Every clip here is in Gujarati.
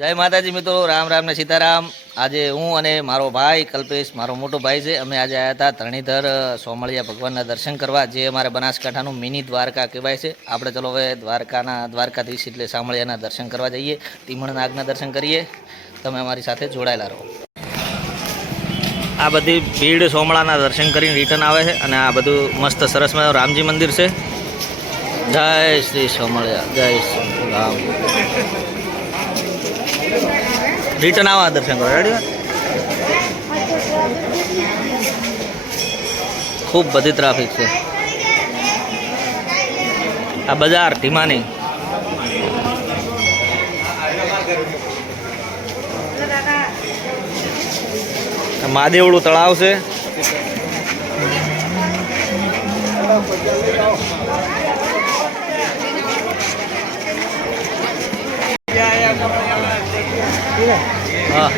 જય માતાજી મિત્રો, રામ રામ ને સીતારામ। આજે હું અને મારો ભાઈ કલ્પેશ, મારો મોટો ભાઈ છે, અમે આજે આવ્યા હતા ધરણીધર સોમળિયા ભગવાનના દર્શન કરવા, જે અમારા બનાસકાંઠાનું મિની દ્વારકા કહેવાય છે। આપણે ચલો હવે દ્વારકાધીશ એટલે સામળિયાના દર્શન કરવા જઈએ, તીમણ નાગના દર્શન કરીએ। તમે અમારી સાથે જોડાયેલા રહો। આ બધી ભીડ સોમળાના દર્શન કરીને રિટર્ન આવે છે, અને આ બધું મસ્ત સરસમાં રામજી મંદિર છે। જય શ્રી સોમળિયા, જય શ્રી રામ। रिटर्न आवा दर्शन करो। रेडी खूब बड़ी ट्राफिक है। आ बाजार धीमानी महादेवड़ू तलाव से हाँ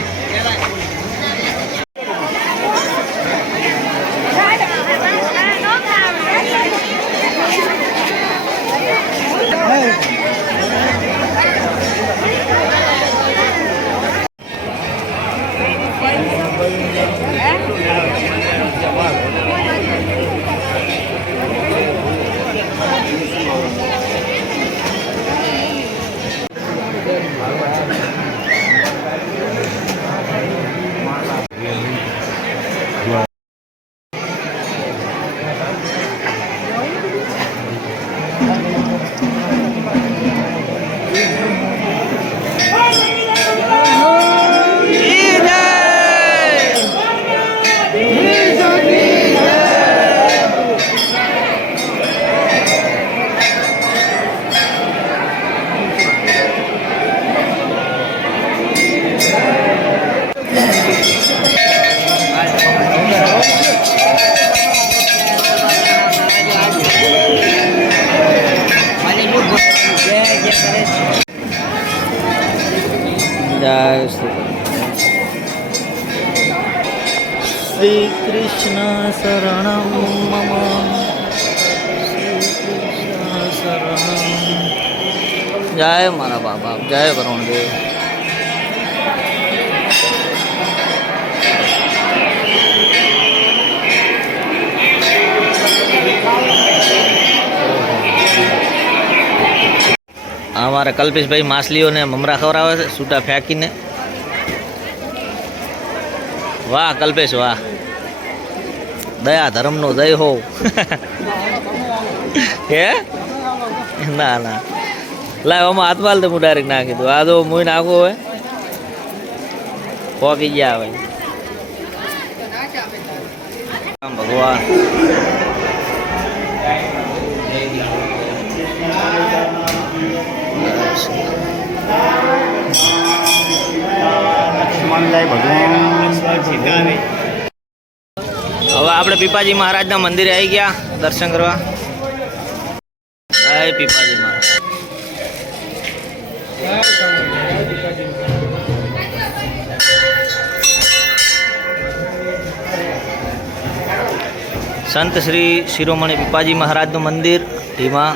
श्री कृष्ण शरणं मम, श्री कृष्ण शरणं। जय मारा बाबा, जय वरुण देव। हमारा कल्पेश भाई माछलियों ने ममरा खवरावे छे सूटा फेंकीने। वाह कल्पेश वाह, दया धर्म नो जय हो। हे ना ना लाव आम हाथ माल दे, हूँ डायरेक्ट नाखी दूँ। आ तो मुई नाखो है पगी गया भाई। भगवान હવે આપણે પીપાજી મહારાજના મંદિરે આવી ગયા દર્શન કરવા। જય પીપાજી મહારાજ। સંત શ્રી શિરોમણી પીપાજી મહારાજનું મંદિર ધીમા